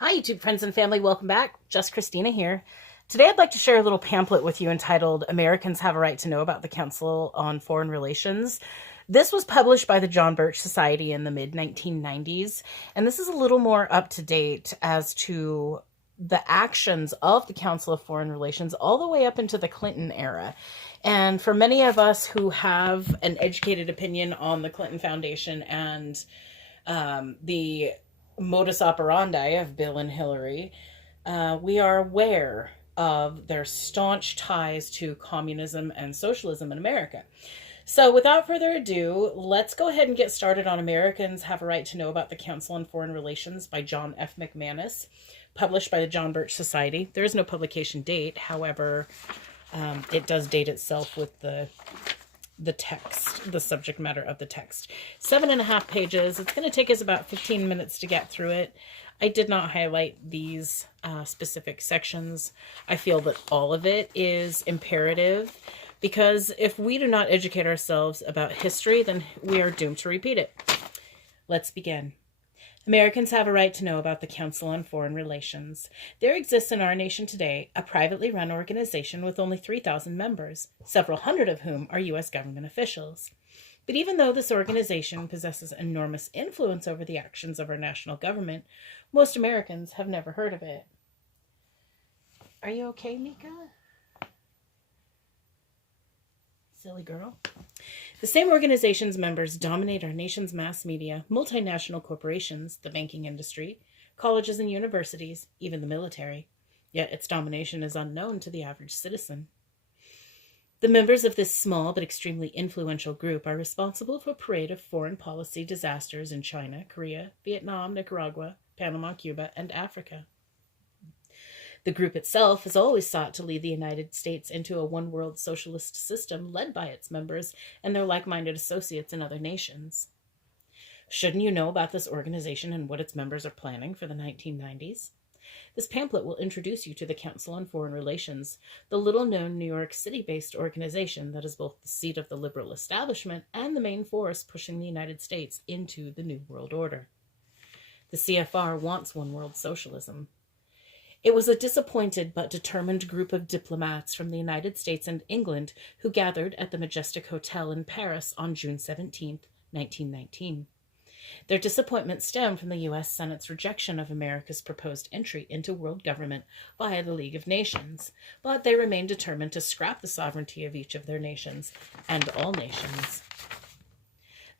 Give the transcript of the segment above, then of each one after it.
Hi, YouTube friends and family. Welcome back. Just Christina here. Today, I'd like to share a little pamphlet with you entitled Americans Have a Right to Know About the Council on Foreign Relations. This was published by the John Birch Society in the mid-1990s, and this is a little more up to date as to the actions of the Council of Foreign Relations all the way up into the Clinton era. And for many of us who have an educated opinion on the Clinton Foundation and the modus operandi of Bill and Hillary, we are aware of their staunch ties to communism and socialism in America. So without further ado, let's go ahead and get started on Americans Have a Right to Know About the Council on Foreign Relations by John F. McManus, published by the John Birch Society. There is no publication date. However, it does date itself with the text, the subject matter of the text. 7.5 pages. It's going to take us about 15 minutes to get through it. I did not highlight these specific sections. I feel that all of it is imperative because if we do not educate ourselves about history, then we are doomed to repeat it. Let's begin. Americans have a right to know about the Council on Foreign Relations. There exists in our nation today a privately run organization with only 3,000 members, several hundred of whom are U.S. government officials. But even though this organization possesses enormous influence over the actions of our national government, most Americans have never heard of it. Are you okay, Mika? Silly girl. The same organization's members dominate our nation's mass media, multinational corporations, the banking industry, colleges and universities, even the military. Yet its domination is unknown to the average citizen. The members of this small but extremely influential group are responsible for a parade of foreign policy disasters in China, Korea, Vietnam, Nicaragua, Panama, Cuba, and Africa. The group itself has always sought to lead the United States into a one-world socialist system led by its members and their like-minded associates in other nations. Shouldn't you know about this organization and what its members are planning for the 1990s? This pamphlet will introduce you to the Council on Foreign Relations, the little-known New York City-based organization that is both the seat of the liberal establishment and the main force pushing the United States into the New World Order. The CFR wants one-world socialism. It was a disappointed but determined group of diplomats from the United States and England who gathered at the Majestic Hotel in Paris on June 17, 1919. Their disappointment stemmed from the U.S. Senate's rejection of America's proposed entry into world government via the League of Nations, but they remained determined to scrap the sovereignty of each of their nations and all nations.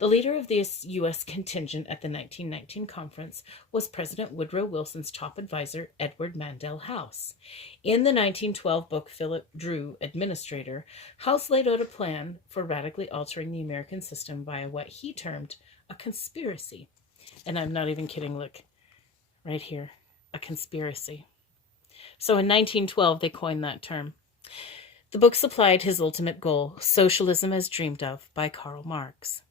The leader of this U.S. contingent at the 1919 conference was President Woodrow Wilson's top advisor, Edward Mandell House. In the 1912 book Philip Drew, Administrator, House laid out a plan for radically altering the American system via what he termed a conspiracy. And I'm not even kidding, look, right here, a conspiracy. So in 1912, they coined that term. The book supplied his ultimate goal, Socialism as Dreamed of by Karl Marx.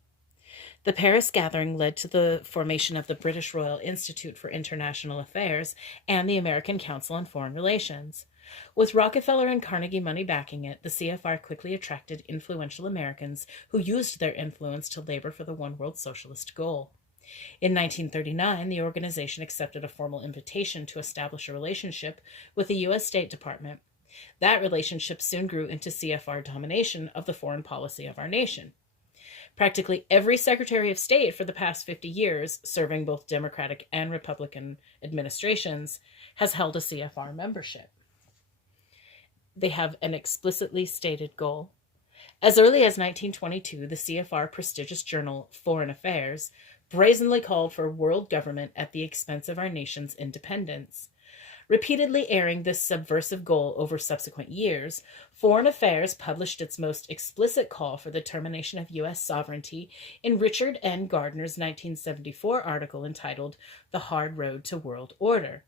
The Paris gathering led to the formation of the British Royal Institute for International Affairs and the American Council on Foreign Relations. With Rockefeller and Carnegie money backing it, the CFR quickly attracted influential Americans who used their influence to labor for the one-world socialist goal. In 1939, the organization accepted a formal invitation to establish a relationship with the U.S. State Department. That relationship soon grew into CFR domination of the foreign policy of our nation. Practically every Secretary of State for the past 50 years, serving both Democratic and Republican administrations, has held a CFR membership. They have an explicitly stated goal. As early as 1922, the CFR prestigious journal Foreign Affairs brazenly called for world government at the expense of our nation's independence. Repeatedly airing this subversive goal over subsequent years, Foreign Affairs published its most explicit call for the termination of U.S. sovereignty in Richard N. Gardner's 1974 article entitled The Hard Road to World Order.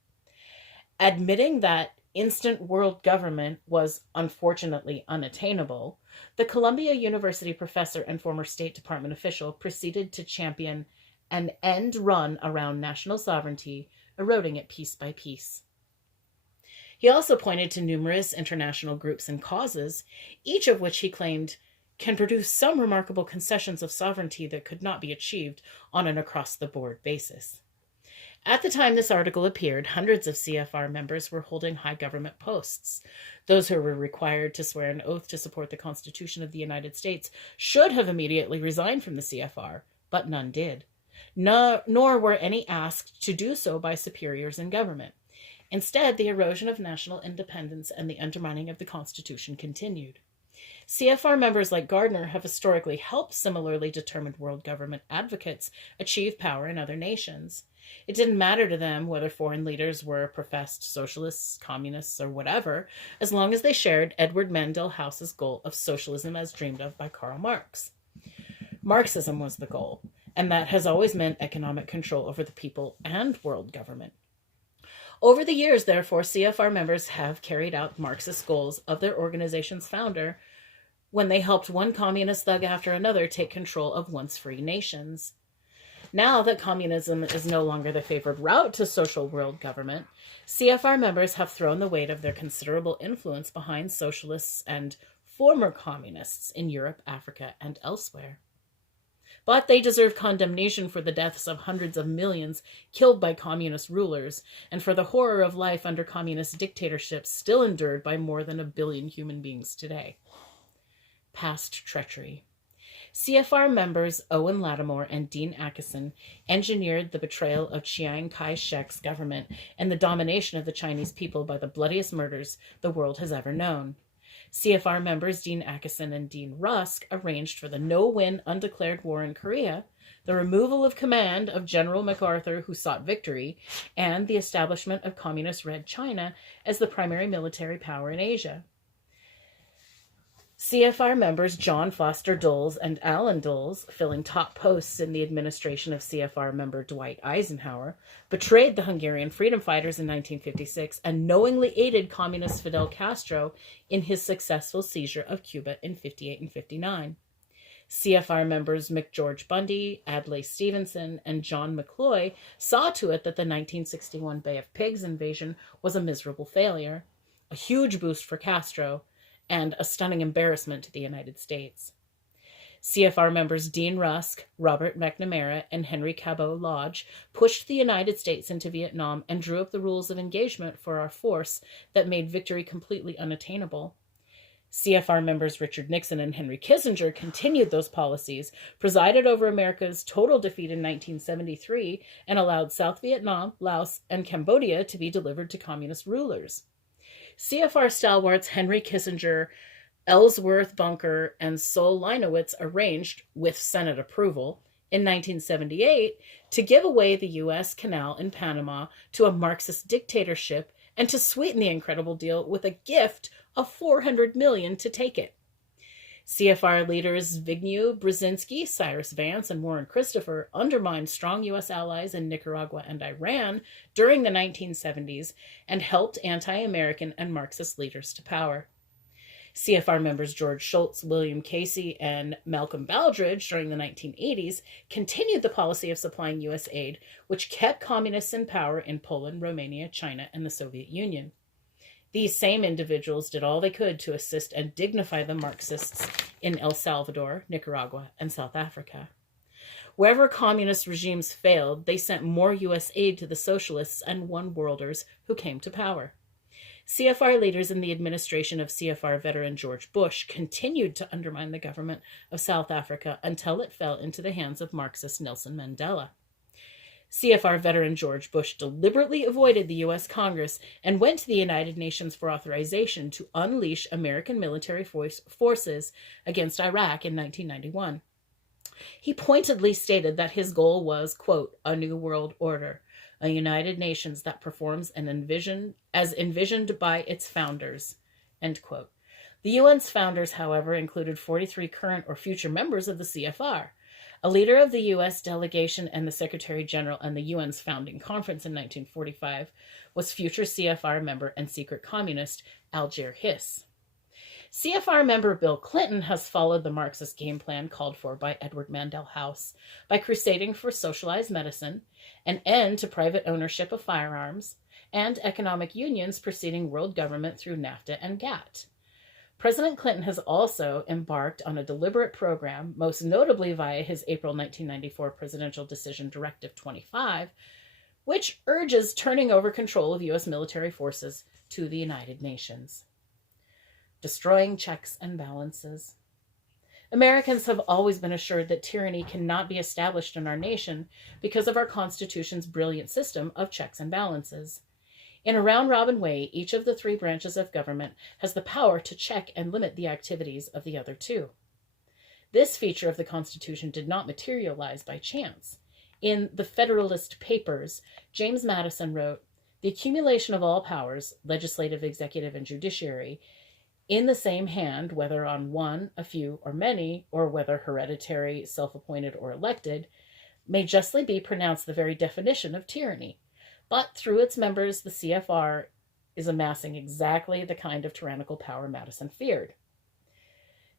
Admitting that instant world government was unfortunately unattainable, the Columbia University professor and former State Department official proceeded to champion an end run around national sovereignty, eroding it piece by piece. He also pointed to numerous international groups and causes, each of which he claimed can produce some remarkable concessions of sovereignty that could not be achieved on an across-the-board basis. At the time this article appeared, hundreds of CFR members were holding high government posts. Those who were required to swear an oath to support the Constitution of the United States should have immediately resigned from the CFR, but none did. Nor were any asked to do so by superiors in government. Instead, the erosion of national independence and the undermining of the Constitution continued. CFR members like Gardner have historically helped similarly determined world government advocates achieve power in other nations. It didn't matter to them whether foreign leaders were professed socialists, communists, or whatever, as long as they shared Edward Mandell House's goal of socialism as dreamed of by Karl Marx. Marxism was the goal, and that has always meant economic control over the people and world government. Over the years, therefore, CFR members have carried out Marxist goals of their organization's founder when they helped one communist thug after another take control of once free nations. Now that communism is no longer the favored route to social world government, CFR members have thrown the weight of their considerable influence behind socialists and former communists in Europe, Africa, and elsewhere. But they deserve condemnation for the deaths of hundreds of millions killed by communist rulers, and for the horror of life under communist dictatorships still endured by more than 1 billion human beings today. Past treachery. CFR members Owen Lattimore and Dean Acheson engineered the betrayal of Chiang Kai-shek's government and the domination of the Chinese people by the bloodiest murders the world has ever known. CFR members Dean Acheson and Dean Rusk arranged for the no-win undeclared war in Korea, the removal of command of General MacArthur, who sought victory, and the establishment of Communist Red China as the primary military power in Asia. CFR members John Foster Dulles and Alan Dulles, filling top posts in the administration of CFR member Dwight Eisenhower, betrayed the Hungarian freedom fighters in 1956 and knowingly aided communist Fidel Castro in his successful seizure of Cuba in 58 and 59. CFR members McGeorge Bundy, Adlai Stevenson, and John McCloy saw to it that the 1961 Bay of Pigs invasion was a miserable failure, a huge boost for Castro, and a stunning embarrassment to the United States. CFR members Dean Rusk, Robert McNamara, and Henry Cabot Lodge pushed the United States into Vietnam and drew up the rules of engagement for our force that made victory completely unattainable. CFR members Richard Nixon and Henry Kissinger continued those policies, presided over America's total defeat in 1973, and allowed South Vietnam, Laos, and Cambodia to be delivered to communist rulers. CFR stalwarts Henry Kissinger, Ellsworth Bunker, and Sol Leinowitz arranged, with Senate approval, in 1978 to give away the U.S. Canal in Panama to a Marxist dictatorship and to sweeten the incredible deal with a gift of $400 million to take it. CFR leaders Zbigniew Brzezinski, Cyrus Vance, and Warren Christopher undermined strong U.S. allies in Nicaragua and Iran during the 1970s and helped anti-American and Marxist leaders to power. CFR members George Shultz, William Casey, and Malcolm Baldrige during the 1980s continued the policy of supplying U.S. aid, which kept communists in power in Poland, Romania, China, and the Soviet Union. These same individuals did all they could to assist and dignify the Marxists in El Salvador, Nicaragua, and South Africa. Wherever communist regimes failed, they sent more U.S. aid to the socialists and one-worlders who came to power. CFR leaders in the administration of CFR veteran George Bush continued to undermine the government of South Africa until it fell into the hands of Marxist Nelson Mandela. CFR veteran George Bush deliberately avoided the U.S. Congress and went to the United Nations for authorization to unleash American military forces against Iraq in 1991. He pointedly stated that his goal was, quote, a new world order, a United Nations that performs as envisioned by its founders, end quote. The UN's founders, however, included 43 current or future members of the CFR. A leader of the U.S. delegation and the Secretary General and the UN's founding conference in 1945 was future CFR member and secret communist Alger Hiss. CFR member Bill Clinton has followed the Marxist game plan called for by Edward Mandell House by crusading for socialized medicine, an end to private ownership of firearms, and economic unions preceding world government through NAFTA and GATT. President Clinton has also embarked on a deliberate program, most notably via his April 1994 presidential decision Directive 25, which urges turning over control of U.S. military forces to the United Nations. Destroying checks and balances. Americans have always been assured that tyranny cannot be established in our nation because of our Constitution's brilliant system of checks and balances. In a round-robin way, each of the three branches of government has the power to check and limit the activities of the other two. This feature of the Constitution did not materialize by chance. In the Federalist Papers, James Madison wrote, "The accumulation of all powers, legislative, executive, and judiciary, in the same hand, whether on one, a few, or many, or whether hereditary, self-appointed, or elected, may justly be pronounced the very definition of tyranny. But through its members, the CFR is amassing exactly the kind of tyrannical power Madison feared."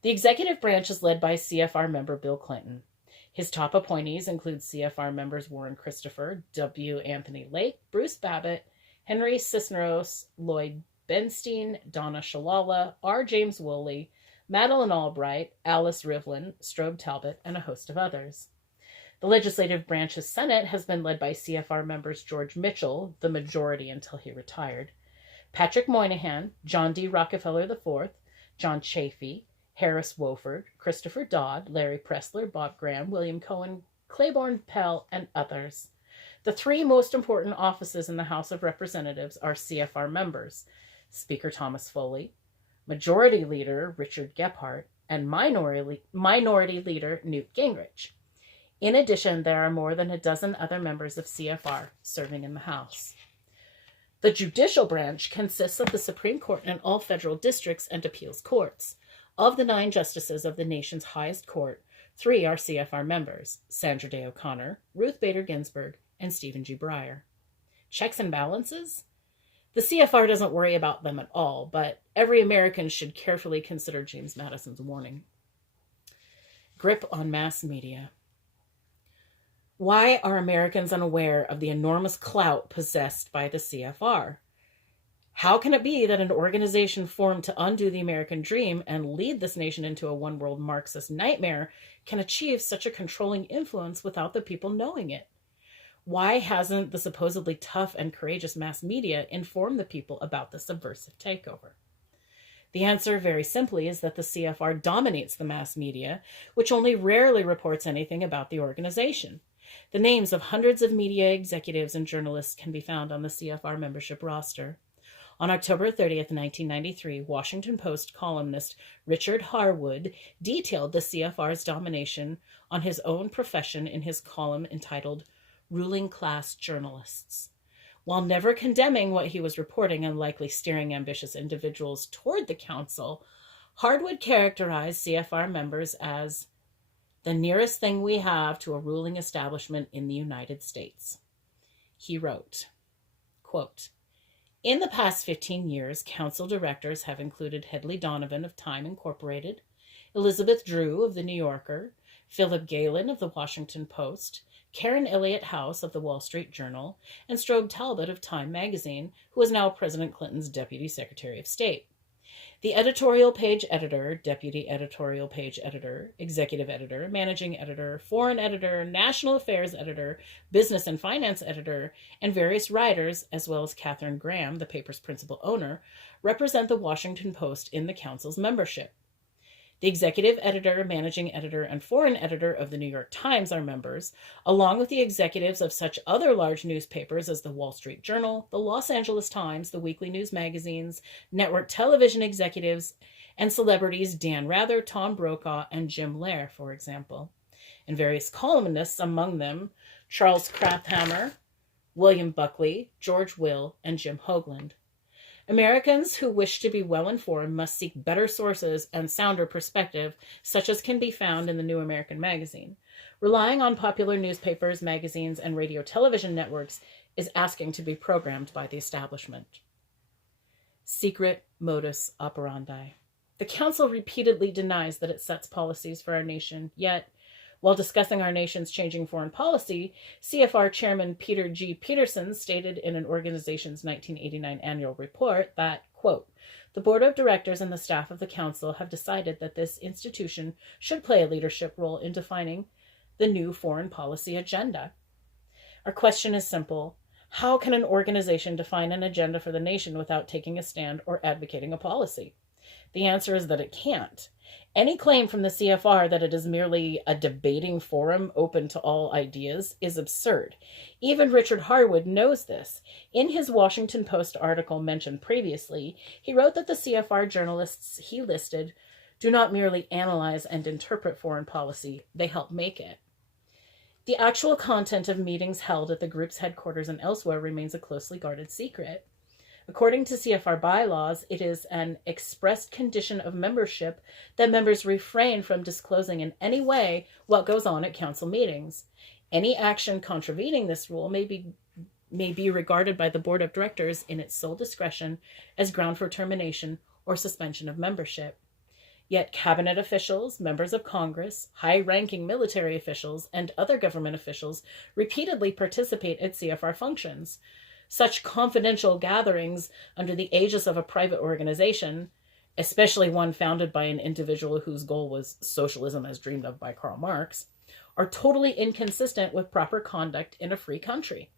The executive branch is led by CFR member Bill Clinton. His top appointees include CFR members Warren Christopher, W. Anthony Lake, Bruce Babbitt, Henry Cisneros, Lloyd Benstein, Donna Shalala, R. James Woolley, Madeleine Albright, Alice Rivlin, Strobe Talbot, and a host of others. The legislative branch's Senate has been led by CFR members George Mitchell, the majority until he retired, Patrick Moynihan, John D. Rockefeller IV, John Chafee, Harris Wofford, Christopher Dodd, Larry Pressler, Bob Graham, William Cohen, Claiborne Pell, and others. The three most important offices in the House of Representatives are CFR members: Speaker Thomas Foley, Majority Leader Richard Gephardt, and Minority Leader Newt Gingrich. In addition, there are more than a dozen other members of CFR serving in the House. The judicial branch consists of the Supreme Court and all federal districts and appeals courts. Of the 9 justices of the nation's highest court, 3 are CFR members: Sandra Day O'Connor, Ruth Bader Ginsburg, and Stephen G. Breyer. Checks and balances? The CFR doesn't worry about them at all, but every American should carefully consider James Madison's warning. Grip on mass media. Why are Americans unaware of the enormous clout possessed by the CFR? How can it be that an organization formed to undo the American dream and lead this nation into a one-world Marxist nightmare can achieve such a controlling influence without the people knowing it? Why hasn't the supposedly tough and courageous mass media informed the people about the subversive takeover? The answer, very simply, is that the CFR dominates the mass media, which only rarely reports anything about the organization. The names of hundreds of media executives and journalists can be found on the CFR membership roster. On October 30th, 1993, Washington Post columnist Richard Harwood detailed the CFR's domination on his own profession in his column entitled "Ruling Class Journalists." While never condemning what he was reporting and likely steering ambitious individuals toward the council, Harwood characterized CFR members as the nearest thing we have to a ruling establishment in the United States. He wrote, quote, "In the past 15 years, council directors have included Hedley Donovan of Time Incorporated, Elizabeth Drew of The New Yorker, Philip Galen of The Washington Post, Karen Elliott House of The Wall Street Journal, and Strobe Talbot of Time Magazine, who is now President Clinton's Deputy Secretary of State. The editorial page editor, deputy editorial page editor, executive editor, managing editor, foreign editor, national affairs editor, business and finance editor, and various writers, as well as Katharine Graham, the paper's principal owner, represent the Washington Post in the council's membership. The executive editor, managing editor, and foreign editor of the New York Times are members, along with the executives of such other large newspapers as the Wall Street Journal, the Los Angeles Times, the weekly news magazines, network television executives, and celebrities Dan Rather, Tom Brokaw, and Jim Lehrer, for example, and various columnists, among them Charles Krafthammer, William Buckley, George Will, and Jim Hoagland. Americans who wish to be well-informed must seek better sources and sounder perspective, such as can be found in the New American Magazine. Relying on popular newspapers, magazines, and radio-television networks is asking to be programmed by the establishment. Secret modus operandi. The Council repeatedly denies that it sets policies for our nation, yet, while discussing our nation's changing foreign policy, CFR Chairman Peter G. Peterson stated in an organization's 1989 annual report that, quote, "The board of directors and the staff of the council have decided that this institution should play a leadership role in defining the new foreign policy agenda. Our question is simple. How can an organization define an agenda for the nation without taking a stand or advocating a policy? The answer is that it can't. Any claim from the CFR that it is merely a debating forum open to all ideas is absurd. Even Richard Harwood knows this. In his Washington Post article mentioned previously, he wrote that the CFR journalists he listed do not merely analyze and interpret foreign policy, they help make it. The actual content of meetings held at the group's headquarters and elsewhere remains a closely guarded secret. According to CFR bylaws, it is an expressed condition of membership that members refrain from disclosing in any way what goes on at council meetings. Any action contravening this rule may be regarded by the board of directors in its sole discretion as ground for termination or suspension of membership. Yet cabinet officials, members of Congress, high-ranking military officials, and other government officials repeatedly participate at CFR functions. Such confidential gatherings under the aegis of a private organization, especially one founded by an individual whose goal was socialism as dreamed of by Karl Marx, are totally inconsistent with proper conduct in a free country.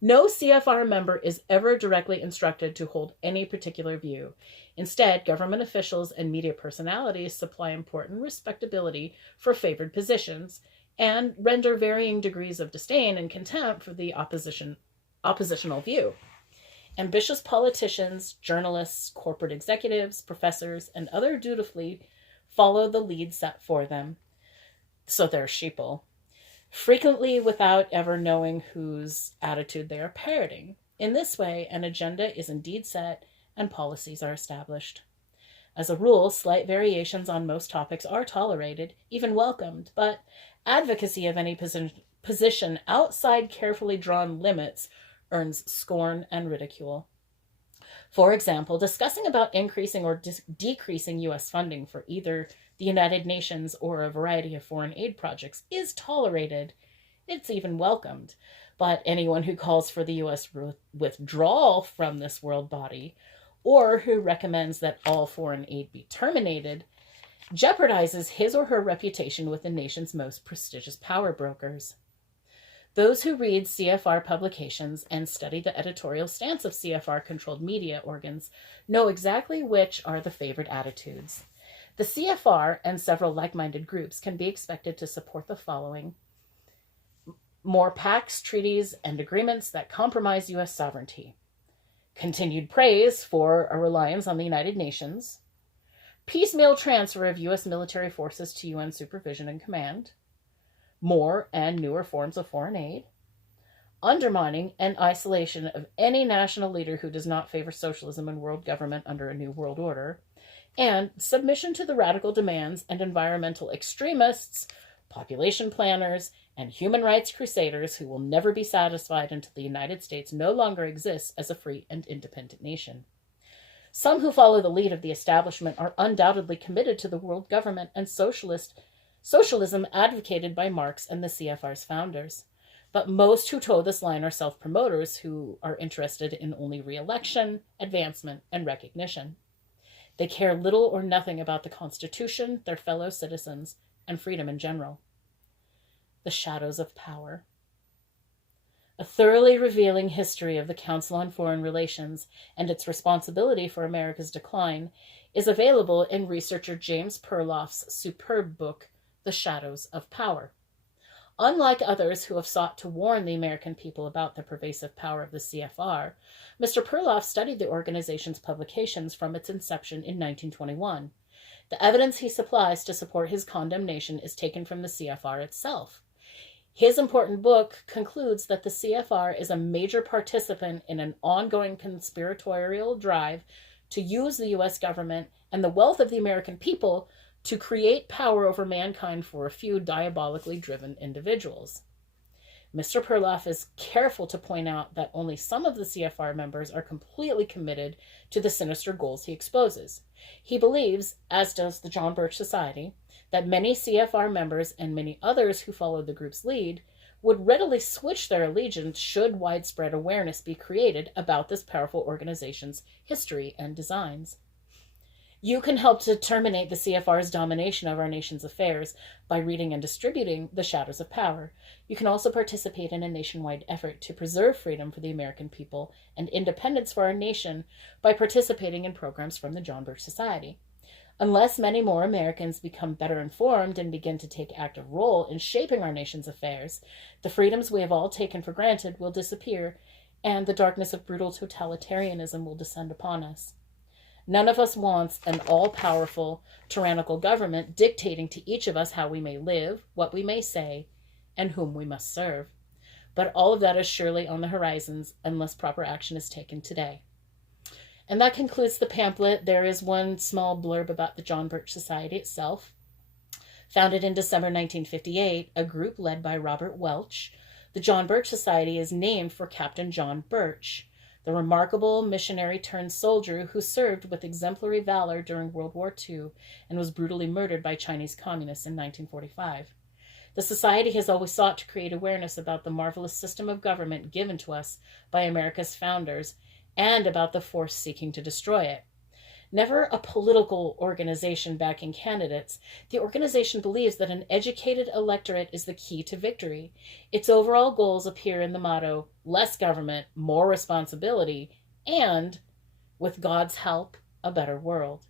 No CFR member is ever directly instructed to hold any particular view. Instead, government officials and media personalities supply important respectability for favored positions and render varying degrees of disdain and contempt for the oppositional view. Ambitious politicians, journalists, corporate executives, professors, and others dutifully follow the lead set for them, so they're sheeple, frequently without ever knowing whose attitude they are parroting. In this way, an agenda is indeed set and policies are established. As a rule, slight variations on most topics are tolerated, even welcomed, but advocacy of any position outside carefully drawn limits earns scorn and ridicule. For example, discussing about increasing or decreasing U.S. funding for either the United Nations or a variety of foreign aid projects is tolerated. It's even welcomed. But anyone who calls for the U.S. withdrawal from this world body, or who recommends that all foreign aid be terminated, jeopardizes his or her reputation with the nation's most prestigious power brokers. Those who read CFR publications and study the editorial stance of CFR-controlled media organs know exactly which are the favored attitudes. The CFR and several like-minded groups can be expected to support the following: more pacts, treaties, and agreements that compromise U.S. sovereignty; continued praise for a reliance on the United Nations; piecemeal transfer of U.S. military forces to UN supervision and command; more and newer forms of foreign aid; undermining and isolation of any national leader who does not favor socialism and world government under a new world order; and submission to the radical demands and environmental extremists, population planners, and human rights crusaders who will never be satisfied until the United States no longer exists as a free and independent nation. Some who follow the lead of the establishment are undoubtedly committed to the world government and socialism advocated by Marx and the CFR's founders. But most who toe this line are self-promoters who are interested in only re-election, advancement, and recognition. They care little or nothing about the Constitution, their fellow citizens, and freedom in general. The shadows of power. A thoroughly revealing history of the Council on Foreign Relations and its responsibility for America's decline is available in researcher James Perloff's superb book, The Shadows of Power. Unlike others who have sought to warn the American people about the pervasive power of the CFR, Mr. Perloff studied the organization's publications from its inception in 1921. The evidence he supplies to support his condemnation is taken from the CFR itself. His important book concludes that the CFR is a major participant in an ongoing conspiratorial drive to use the U.S. government and the wealth of the American people to create power over mankind for a few diabolically driven individuals. Mr. Perloff is careful to point out that only some of the CFR members are completely committed to the sinister goals he exposes. He believes, as does the John Birch Society, that many CFR members and many others who follow the group's lead would readily switch their allegiance should widespread awareness be created about this powerful organization's history and designs. You can help to terminate the CFR's domination of our nation's affairs by reading and distributing The Shadows of Power. You can also participate in a nationwide effort to preserve freedom for the American people and independence for our nation by participating in programs from the John Birch Society. Unless many more Americans become better informed and begin to take active role in shaping our nation's affairs, the freedoms we have all taken for granted will disappear, and the darkness of brutal totalitarianism will descend upon us. None of us wants an all-powerful, tyrannical government dictating to each of us how we may live, what we may say, and whom we must serve. But all of that is surely on the horizons unless proper action is taken today. And that concludes the pamphlet. There is one small blurb about the John Birch Society itself. Founded in December 1958, a group led by Robert Welch, the John Birch Society is named for Captain John Birch, the remarkable missionary-turned-soldier who served with exemplary valor during World War II and was brutally murdered by Chinese communists in 1945. The Society has always sought to create awareness about the marvelous system of government given to us by America's founders and about the force seeking to destroy it. Never a political organization backing candidates, the organization believes that an educated electorate is the key to victory. Its overall goals appear in the motto, less government, more responsibility, and, with God's help, a better world.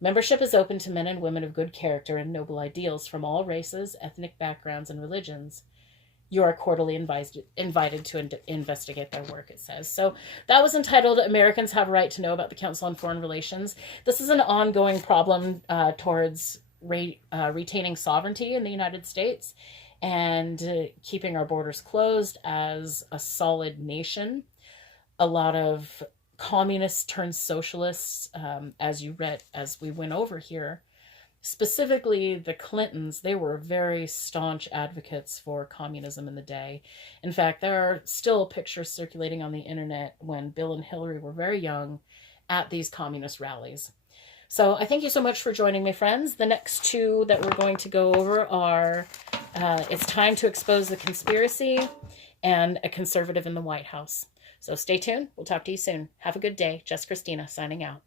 Membership is open to men and women of good character and noble ideals from all races, ethnic backgrounds, and religions. You are cordially invited to investigate their work, it says. So that was entitled Americans Have a Right to Know About the Council on Foreign Relations. This is an ongoing problem towards retaining sovereignty in the United States and keeping our borders closed as a solid nation. A lot of communists turned socialists, as we went over here. Specifically, the Clintons, they were very staunch advocates for communism in the day. In fact, there are still pictures circulating on the internet when Bill and Hillary were very young at these communist rallies. So I thank you so much for joining me, friends. The next two that we're going to go over are It's Time to Expose the Conspiracy and A Conservative in the White House. So stay tuned. We'll talk to you soon. Have a good day. Just Christina signing out.